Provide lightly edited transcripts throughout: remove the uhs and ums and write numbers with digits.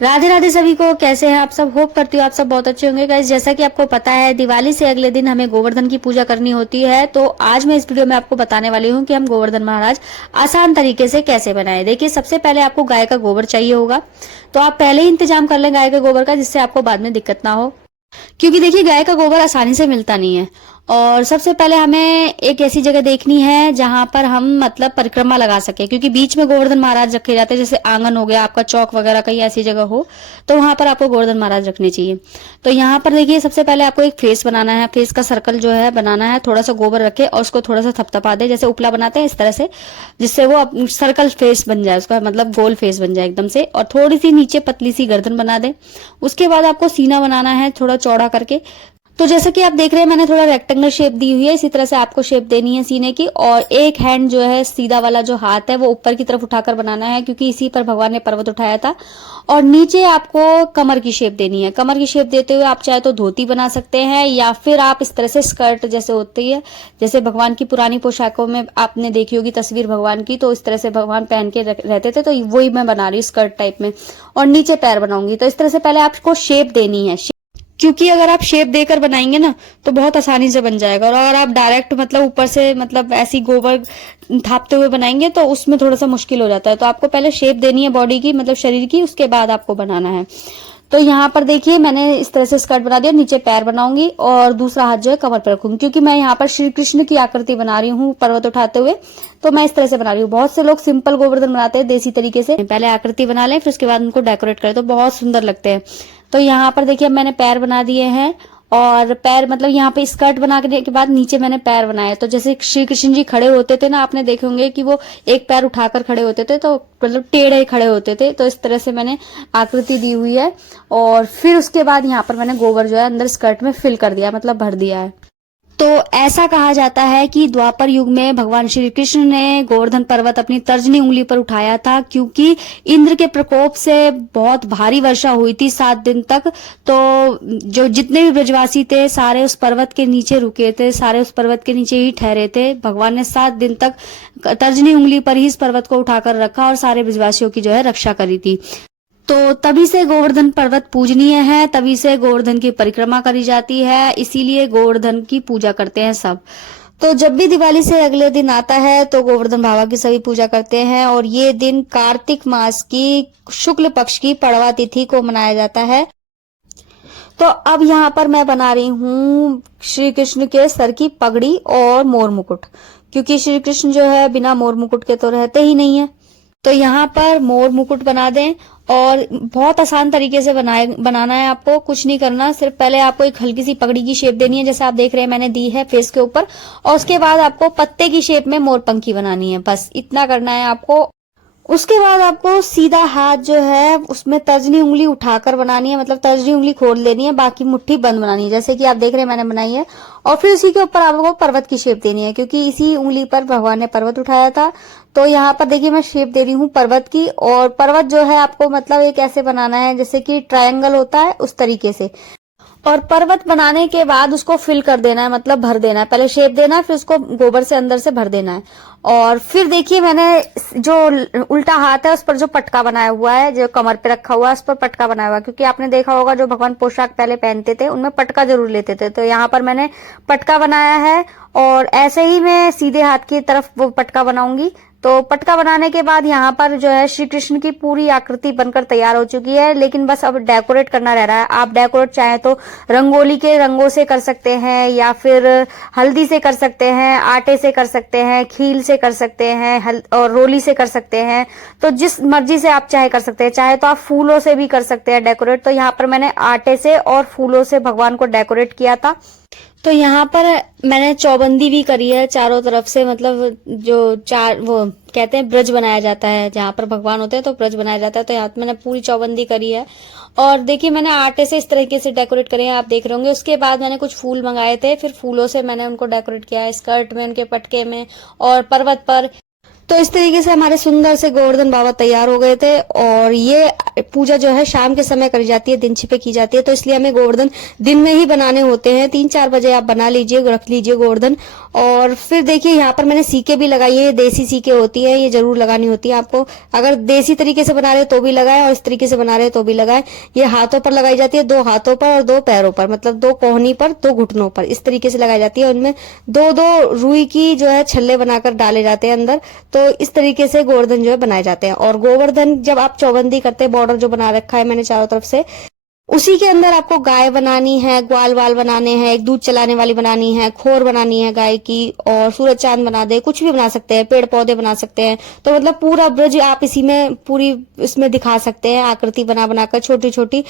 राधे राधे सभी को। कैसे हैं आप सब? होप करती हूँ आप सब बहुत अच्छे होंगे गाइस। जैसा कि आपको पता है, दिवाली से अगले दिन हमें गोवर्धन की पूजा करनी होती है। तो आज मैं इस वीडियो में आपको बताने वाली हूँ कि हम गोवर्धन महाराज आसान तरीके से कैसे बनाएं। देखिए, सबसे पहले आपको गाय का गोबर चाहिए होगा, तो आप पहले ही इंतजाम कर लें गाय के गोबर का, जिससे आपको बाद में दिक्कत ना हो। क्योंकि देखिए, गाय का गोबर आसानी से मिलता नहीं है। और सबसे पहले हमें एक ऐसी जगह देखनी है जहां पर हम मतलब परिक्रमा लगा सके, क्योंकि बीच में गोवर्धन महाराज रखे जाते हैं। जैसे आंगन हो गया आपका, चौक वगैरह कहीं ऐसी जगह हो तो वहां पर आपको गोवर्धन महाराज रखने चाहिए। तो यहाँ पर देखिए, सबसे पहले आपको एक फेस बनाना है। फेस का सर्कल जो है बनाना है, थोड़ा सा गोबर रखे और उसको थोड़ा सा थपथपा दे, जैसे उपला बनाते हैं इस तरह से, जिससे वो सर्कल फेस बन जाए, उसका मतलब गोल फेस बन जाए एकदम से। और थोड़ी सी नीचे पतली सी गर्दन बना दे। उसके बाद आपको सीना बनाना है थोड़ा चौड़ा करके। तो जैसा कि आप देख रहे हैं, मैंने थोड़ा रेक्टेंगल शेप दी हुई है, इसी तरह से आपको शेप देनी है सीने की। और एक हैंड जो है, सीधा वाला जो हाथ है, वो ऊपर की तरफ उठाकर बनाना है, क्योंकि इसी पर भगवान ने पर्वत उठाया था। और नीचे आपको कमर की शेप देनी है। कमर की शेप देते हुए आप चाहे तो धोती बना सकते हैं, या फिर आप इस तरह से स्कर्ट जैसे होती है, जैसे भगवान की पुरानी पोशाकों में आपने देखी होगी तस्वीर भगवान की, तो इस तरह से भगवान पहन के रहते थे, तो वही मैं बना रही हूँ स्कर्ट टाइप में। और नीचे पैर बनाऊंगी। तो इस तरह से पहले आपको शेप देनी है, क्योंकि अगर आप शेप देकर बनाएंगे ना तो बहुत आसानी से बन जाएगा। और अगर आप डायरेक्ट मतलब ऊपर से मतलब ऐसी गोबर थापते हुए बनाएंगे तो उसमें थोड़ा सा मुश्किल हो जाता है। तो आपको पहले शेप देनी है बॉडी की, मतलब शरीर की, उसके बाद आपको बनाना है। तो यहाँ पर देखिए, मैंने इस तरह से स्कर्ट बना दिया, नीचे पैर बनाऊंगी और दूसरा हाथ जो है कमर पर रखूंगी, क्योंकि मैं यहाँ पर श्री कृष्ण की आकृति बना रही हूँ पर्वत उठाते हुए। तो मैं इस तरह से बना रही हूँ। बहुत से लोग सिंपल गोवर्धन बनाते हैं देसी तरीके से, पहले आकृति बना लें फिर उसके बाद उनको डेकोरेट करें, तो बहुत सुंदर लगते हैं। तो यहाँ पर देखिए, मैंने पैर बना दिए हैं। और पैर मतलब यहाँ पे स्कर्ट बनाने के बाद नीचे मैंने पैर बनाए। तो जैसे श्री कृष्ण जी खड़े होते थे ना, आपने देखे होंगे कि वो एक पैर उठाकर खड़े होते थे, तो मतलब टेढ़े खड़े होते थे। तो इस तरह से मैंने आकृति दी हुई है। और फिर उसके बाद यहाँ पर मैंने गोबर जो है अंदर स्कर्ट में फिल कर दिया, मतलब भर दिया है। तो ऐसा कहा जाता है कि द्वापर युग में भगवान श्री कृष्ण ने गोवर्धन पर्वत अपनी तर्जनी उंगली पर उठाया था, क्योंकि इंद्र के प्रकोप से बहुत भारी वर्षा हुई थी 7 दिन तक। तो जो जितने भी ब्रजवासी थे सारे उस पर्वत के नीचे रुके थे, सारे उस पर्वत के नीचे ही ठहरे थे। भगवान ने 7 दिन तक तर्जनी उंगली पर ही इस पर्वत को उठाकर रखा और सारे ब्रजवासियों की जो है रक्षा करी थी। तो तभी से गोवर्धन पर्वत पूजनीय है, तभी से गोवर्धन की परिक्रमा करी जाती है, इसीलिए गोवर्धन की पूजा करते हैं सब। तो जब भी दिवाली से अगले दिन आता है तो गोवर्धन बाबा की सभी पूजा करते हैं। और ये दिन कार्तिक मास की शुक्ल पक्ष की पड़वा तिथि को मनाया जाता है। तो अब यहाँ पर मैं बना रही हूँ श्री कृष्ण के सर की पगड़ी और मोर मुकुट, क्योंकि श्री कृष्ण जो है बिना मोर मुकुट के तो रहते ही नहीं है। तो यहाँ पर मोर मुकुट बना दें। और बहुत आसान तरीके से बनाना है आपको, कुछ नहीं करना, सिर्फ पहले आपको एक हल्की सी पगड़ी की शेप देनी है, जैसे आप देख रहे हैं मैंने दी है फेस के ऊपर। और उसके बाद आपको पत्ते की शेप में मोर पंखी बनानी है, बस इतना करना है आपको। उसके बाद आपको सीधा हाथ जो है उसमें तर्जनी उंगली उठाकर बनानी है, मतलब तर्जनी उंगली खोल लेनी है, बाकी मुट्ठी बंद बनानी है, जैसे कि आप देख रहे हैं मैंने बनाई है। और फिर उसी के ऊपर आपको पर्वत की शेप देनी है, क्योंकि इसी उंगली पर भगवान ने पर्वत उठाया था। तो यहाँ पर देखिए, मैं शेप दे रही हूँ पर्वत की। और पर्वत जो है आपको मतलब एक ऐसे बनाना है जैसे कि ट्रायंगल होता है उस तरीके से। और पर्वत बनाने के बाद उसको फिल कर देना है, मतलब भर देना है। पहले शेप देना है, फिर उसको गोबर से अंदर से भर देना है। और फिर देखिए, मैंने जो उल्टा हाथ है उस पर जो पटका बनाया हुआ है, जो कमर पे रखा हुआ है उस पर पटका बनाया हुआ है, क्योंकि आपने देखा होगा जो भगवान पोशाक पहले पहनते थे उनमें पटका जरूर लेते थे। तो यहाँ पर मैंने पटका बनाया है। और ऐसे ही मैं सीधे हाथ की तरफ वो पटका बनाऊंगी। तो पटका बनाने के बाद यहाँ पर जो है श्री कृष्ण की पूरी आकृति बनकर तैयार हो चुकी है, लेकिन बस अब डेकोरेट करना रह रहा है। आप डेकोरेट चाहे तो रंगोली के रंगों से कर सकते हैं, या फिर हल्दी से कर सकते हैं, आटे से कर सकते हैं, खील से कर सकते हैं, और रोली से कर सकते हैं। तो जिस मर्जी से आप चाहे कर सकते हैं। चाहे तो आप फूलों से भी कर सकते हैं डेकोरेट। तो यहाँ पर मैंने आटे से और फूलों से भगवान को डेकोरेट किया था। तो यहाँ पर मैंने चौबंदी भी करी है चारों तरफ से, मतलब जो चार वो कहते हैं ब्रज बनाया जाता है, जहाँ पर भगवान होते हैं तो ब्रज बनाया जाता है। तो यहाँ मैंने पूरी चौबंदी करी है। और देखिए, मैंने आटे से इस तरीके से डेकोरेट करे हैं, आप देख रहे होंगे। उसके बाद मैंने कुछ फूल मंगाए थे, फिर फूलों से मैंने उनको डेकोरेट किया है, स्कर्ट में, उनके पटके में और पर्वत पर। तो इस तरीके से हमारे सुंदर से गोवर्धन बाबा तैयार हो गए थे। और ये पूजा जो है शाम के समय करी जाती है, दिन छिपे की जाती है, तो इसलिए हमें गोवर्धन दिन में ही बनाने होते हैं। 3-4 बजे आप बना लीजिए, रख लीजिए गोवर्धन। और फिर देखिए यहाँ पर मैंने सीके भी लगाई है, देसी सीके होती है, ये जरूर लगानी होती है आपको। अगर देसी तरीके से बना रहे हो तो भी लगाए, और इस तरीके से बना रहे हो तो भी लगाए। ये हाथों पर लगाई जाती है, 2 हाथों पर और 2 पैरों पर, मतलब 2 कोहनी पर, 2 घुटनों पर, इस तरीके से लगाई जाती है। उनमें 2-2 रुई की जो है छल्ले बनाकर डाले जाते हैं अंदर। तो इस तरीके से गोवर्धन जो है बनाए जाते हैं। और गोवर्धन जब आप चौबंदी करते हैं, बॉर्डर जो बना रखा है मैंने चारों तरफ से, उसी के अंदर आपको गाय बनानी है, ग्वाल वाल बनाने हैं, एक दूध चलाने वाली बनानी है, खोर बनानी है गाय की, और सूरज चांद बना दे, कुछ भी बना सकते हैं, पेड़ पौधे बना सकते हैं। तो मतलब पूरा ब्रज आप इसी में पूरी इसमें दिखा सकते हैं, आकृति बना बनाकर छोटी छोटी।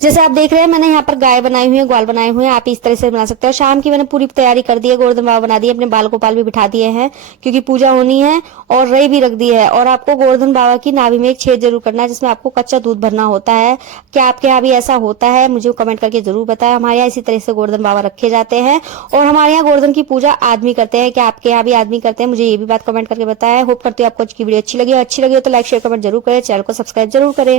जैसे आप देख रहे हैं मैंने यहाँ पर गाय बनाई हुई है, ग्वाल बनाए हुए हैं, आप इस तरह से बना सकते हो। शाम की मैंने पूरी तैयारी कर दी है, गोवर्धन बाबा बना दिए, अपने बाल गोपाल भी बिठा दिए हैं क्योंकि पूजा होनी है, और रई भी रख दी है। और आपको गोवर्धन बाबा की नाभि में एक छेद जरूर करना है जिसमें आपको कच्चा दूध भरना होता है। क्या आपके यहाँ भी ऐसा होता है? मुझे कमेंट करके जरूर बताएं। हमारे यहाँ इसी तरह से गोवर्धन बाबा रखे जाते हैं, और हमारे यहाँ गोवर्धन की पूजा आदमी करते हैं। क्या आपके यहाँ भी आदमी करते हैं? मुझे ये भी बात कमेंट करके बताएं। होप करती हूँ आपको आज की वीडियो अच्छी लगी हो तो लाइक शेयर कमेंट जरूर करें, चैनल को सब्सक्राइब जरूर करें।